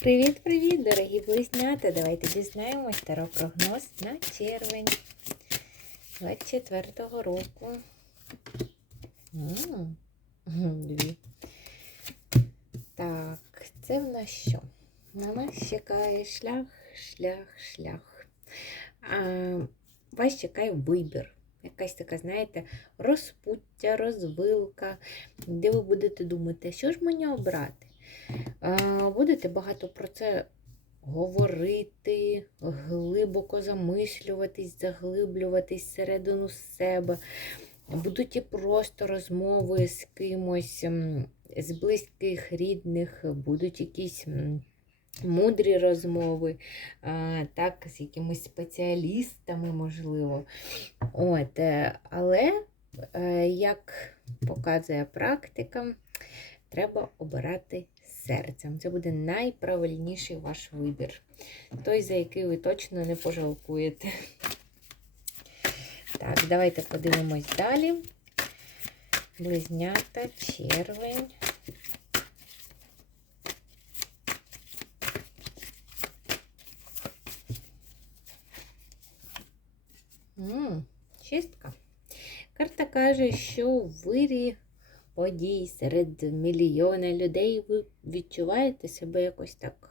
Привіт-привіт, дорогі близнята! Давайте дізнаємось таро прогноз на червень 24-го року. Дві. Так, це в нас що? На нас чекає шлях, шлях, шлях. А, вас чекає вибір. Якась така, знаєте, розпуття, розвилка, де ви будете думати, що ж мені обрати? А, Будете багато про це говорити, глибоко замислюватись, заглиблюватись всередину себе. Будуть і просто розмови з кимось з близьких, рідних, будуть якісь мудрі розмови, а, так, з якимись спеціалістами, можливо. От, е, але, е, як показує практика, треба обирати серцем. Це буде найправильніший ваш вибір. Той, за який ви точно не пожалкуєте. Так, давайте подивимось далі. Близнята, червень. М, Шістка. Карта каже, що вирі подій серед мільйона людей ви відчуваєте себе якось так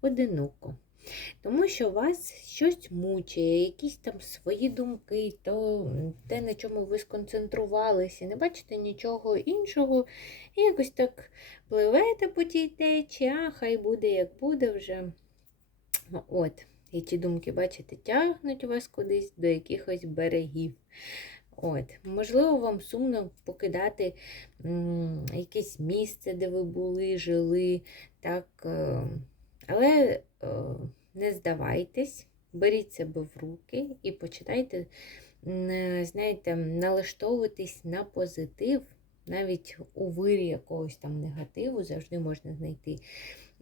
одиноко. Тому що вас щось мучає, якісь там свої думки, то те, на чому ви сконцентрувалися, не бачите нічого іншого, і якось так пливете по тій течі, а хай буде, як буде вже. От, і ті думки, бачите, тягнуть вас кудись до якихось берегів. От, Можливо, вам сумно покидати якесь місце, де ви були, жили. так, е, Але е, не здавайтесь, беріть себе в руки і починайте, знаєте, налаштовуватись на позитив. Навіть у вирі якогось там негативу завжди можна знайти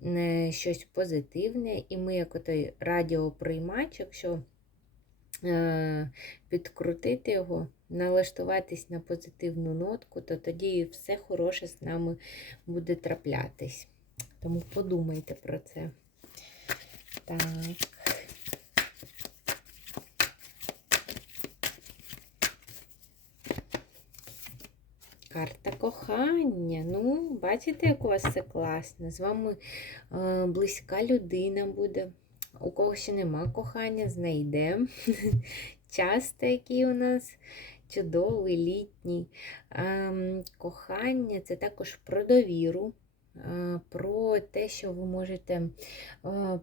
е, щось позитивне. І ми, як отой радіоприймач, якщо підкрутити його, налаштуватись на позитивну нотку, то тоді все хороше з нами буде траплятись. Тому подумайте про це. Так. Карта кохання. Ну, бачите, як у вас все класно. З вами е, близька людина буде. У кого ще нема кохання, знайдемо. Час такий у нас чудовий, літній. Ем, Кохання це також про довіру, е, про те, що ви можете е,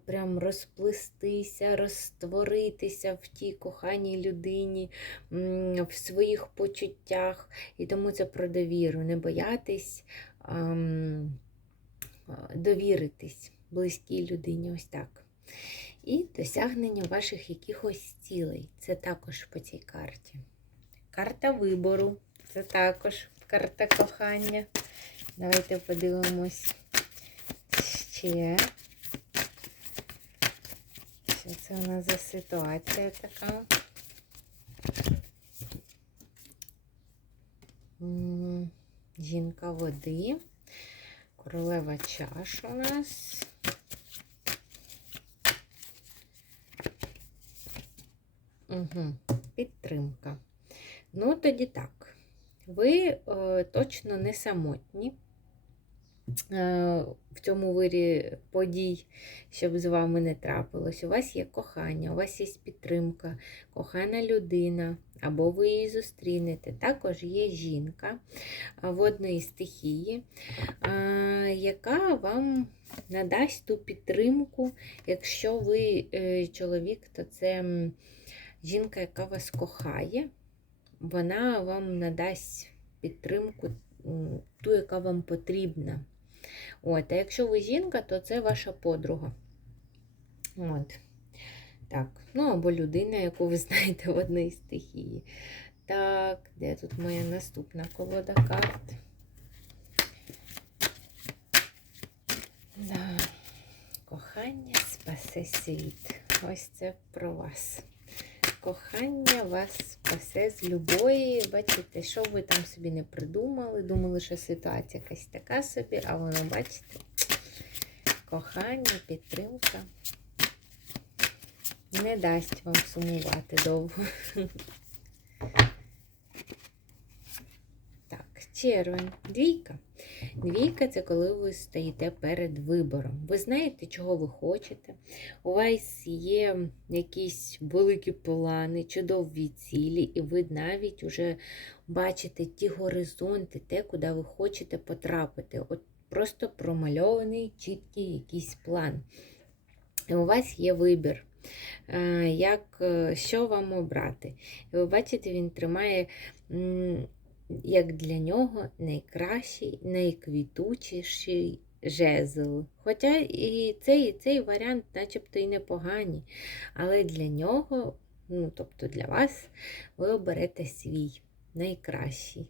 прям розплестися, розтворитися в тій коханій людині, в своїх почуттях. І тому це про довіру. Не боятись ем, е, довіритись близькій людині. Ось так. І досягнення ваших якихось цілей. Це також по цій карті. Карта вибору. Це також карта кохання. Давайте подивимось ще. Що це у нас за ситуація така? Жінка води. Королева чаш у нас. Угу. Підтримка. Ну, тоді так. Ви е, точно не самотні е, в цьому вирі подій, щоб з вами не трапилось. У вас є кохання, у вас є підтримка, кохана людина, або ви її зустрінете. Також є жінка водної стихії, е, яка вам надасть ту підтримку. Якщо ви е, чоловік, то це. Жінка, яка вас кохає, вона вам надасть підтримку, ту, яка вам потрібна. От, А якщо ви жінка, то це ваша подруга. От. Так, ну або людина, яку ви знаєте в одній стихії. Так, де тут моя наступна колода карт? Да. Кохання спасе світ. Ось це про вас кохання вас спасе з любої. Бачите, що ви там собі не придумали. Думали, що ситуація якась така собі, а воно, бачите, кохання, підтримка не дасть вам сумувати довго. Так, червень, двійка. Двійка це коли ви стоїте перед вибором. Ви знаєте, чого ви хочете. У вас є якісь великі плани, чудові цілі, і ви навіть вже бачите ті горизонти, те, куди ви хочете потрапити. От просто промальований чіткий якийсь план. І у вас є вибір, е, як, е, що вам обрати. І ви бачите, він тримає, як для нього, найкращий, найквітучіший жезл. Хоча і цей, і цей варіант начебто і непогані, але для нього, ну, тобто для вас, ви оберете свій найкращий.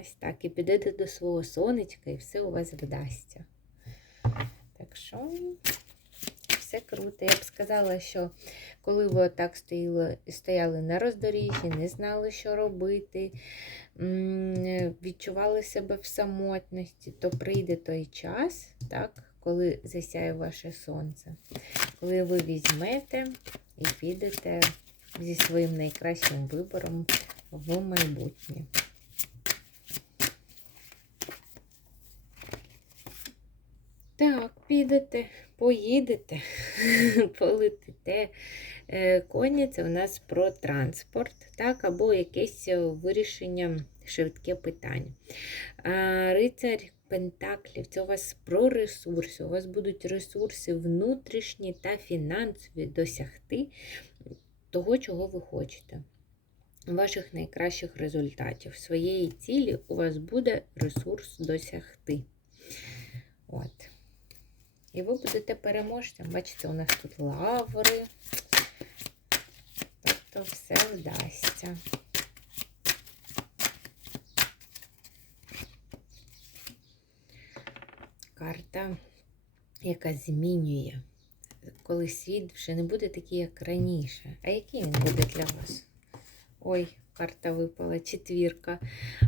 Ось так. І підете до свого сонечка, і все у вас вдасться. Так що все круто. Я б сказала, що коли ви отак стояли, стояли на роздоріжжі, не знали, що робити, відчували себе в самотності, то прийде той час, так, коли засяє ваше сонце, коли ви візьмете і підете зі своїм найкращим вибором в майбутнє. Так, підете, поїдете, полетите. Е, Коні це у нас про транспорт, так, або якесь е, вирішення швидке питання. А, Рицар Пентаклів це у вас про ресурси. У вас будуть ресурси внутрішні та фінансові досягти того, чого ви хочете. Ваших найкращих результатів. Своєї цілі у вас буде ресурс досягти. От. І ви будете переможцем. Бачите, у нас тут лаври. Тобто все вдасться. Карта, яка змінює, коли світ вже не буде такий, як раніше. А який він буде для вас? Ой, карта випала, четвірка.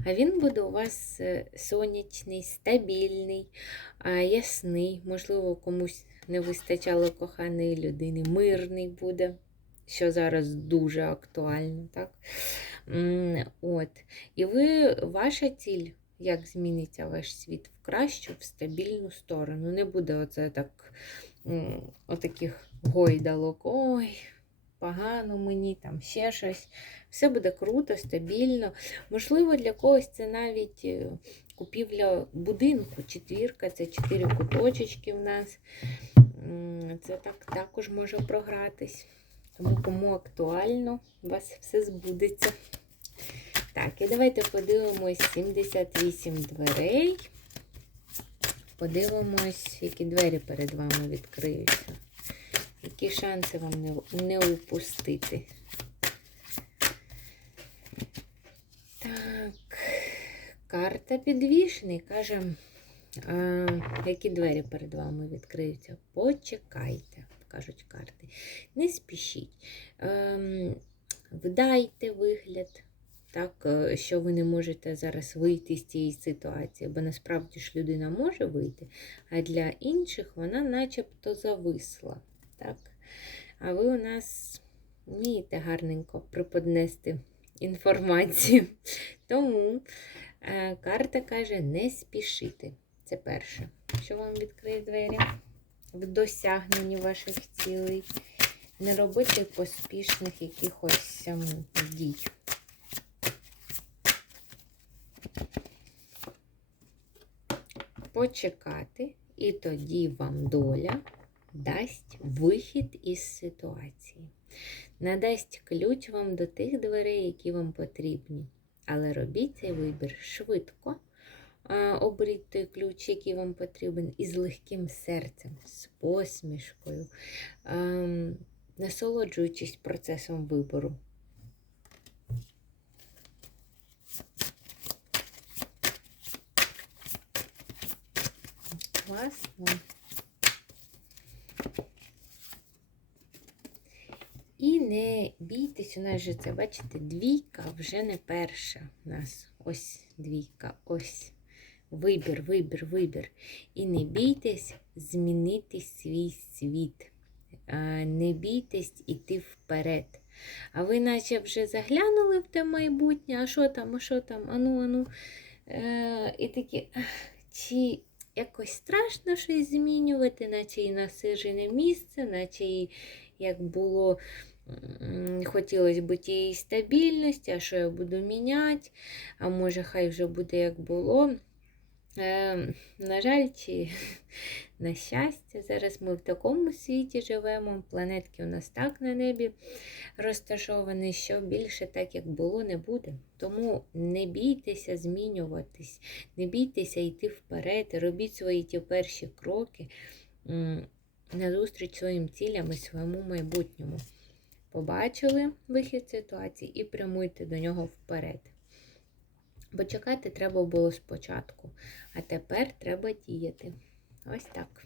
А він буде у вас е, сонячний, стабільний, ясний. Можливо, комусь не вистачало коханої людини, мирний буде, що зараз дуже актуально. так? От. І ви, ваша ціль, як зміниться ваш світ в кращу, в стабільну сторону. Не буде оце так, отаких гойдалок. Ой, погано мені, там ще щось. Все буде круто, стабільно. Можливо, для когось це навіть е, купівля будинку. Четвірка, це чотири куточечки в нас. Це так також може програтись. Тому кому актуально, у вас все збудеться. Так, і давайте подивимось 78 дверей. Подивимось, які двері перед вами відкриються. Які шанси вам не, не упустити. Так, карта підвішений. Каже, а, які двері перед вами відкриються? Почекайте, кажуть карти. Не спішіть. Ем, вдайте вигляд, так, е, що ви не можете зараз вийти з цієї ситуації, бо насправді ж людина може вийти, а для інших вона начебто зависла. Так? А ви у нас вмієте гарненько приподнести інформацію. Тому е, карта каже не спішити. Це перше, що вам відкриє двері в досягненні ваших цілей. Не робити поспішних якихось ем, дій. Почекати, і тоді вам доля дасть вихід із ситуації. Надасть ключ вам до тих дверей, які вам потрібні. Але робіть цей вибір швидко. Оберіть той ключ, який вам потрібен, із легким серцем, з посмішкою, ем, насолоджуючись процесом вибору. Класно. І не бійтесь, у нас же це, бачите, двійка вже не перша. У нас ось двійка, ось. Вибір, вибір, вибір. І не бійтесь змінити свій світ. Не бійтесь іти вперед. А ви наче вже заглянули в те майбутнє, а що там, а що там, ану, ану. Е, і такі, чи якось страшно щось змінювати, наче і насижене місце, наче і як було, хотілося б тієї стабільності, а що я буду міняти, а може хай вже буде як було. Е, на жаль, чи на щастя, зараз ми в такому світі живемо, планетки у нас так на небі розташовані, що більше так, як було, не буде. Тому не бійтеся змінюватись, не бійтеся йти вперед, робіть свої ті перші кроки назустріч своїм цілям і своєму майбутньому. Побачили вихід ситуації і прямуйте до нього вперед. Бо чекати треба було спочатку, а тепер треба діяти. Ось так.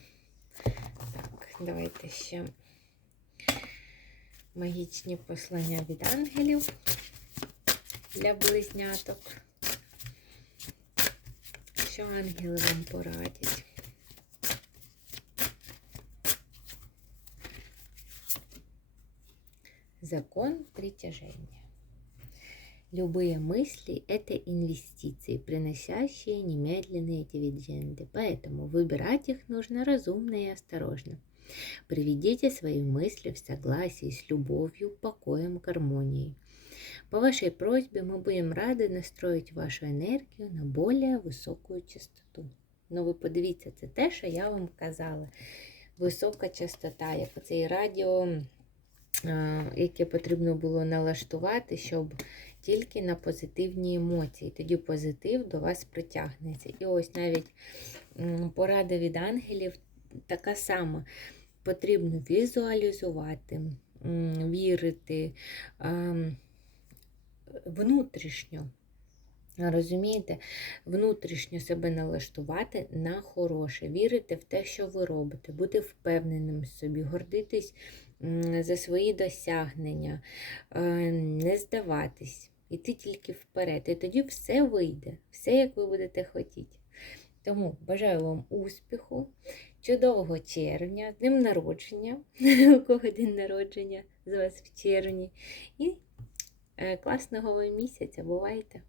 Так, давайте ще магічні послання від ангелів для близняток. Що ангели вам порадять? Закон притяжения. Любые мысли – это инвестиции, приносящие немедленные дивиденды. Поэтому выбирать их нужно разумно и осторожно. Приведите свои мысли в согласии с любовью, покоем, гармонией. По вашей просьбе мы будем рады настроить вашу енергію на более високу частоту. Ну, ви подивіться, це те, що я вам казала. Висока частота, як оцей радіо, а, Яке потрібно було налаштувати, щоб тільки на позитивні емоції. Тоді позитив до вас притягнеться. І ось навіть порада від ангелів така сама. Потрібно візуалізувати, вірити ем, внутрішньо. Розумієте, внутрішньо себе налаштувати на хороше, вірити в те, що ви робите, бути впевненим в собі, гордитись за свої досягнення, е, не здаватись, іти тільки вперед. І тоді все вийде, все, як ви будете хотіти. Тому бажаю вам успіху, чудового червня, днем народження, у кого день народження з вас в червні. І е, класного вам місяця. Бувайте!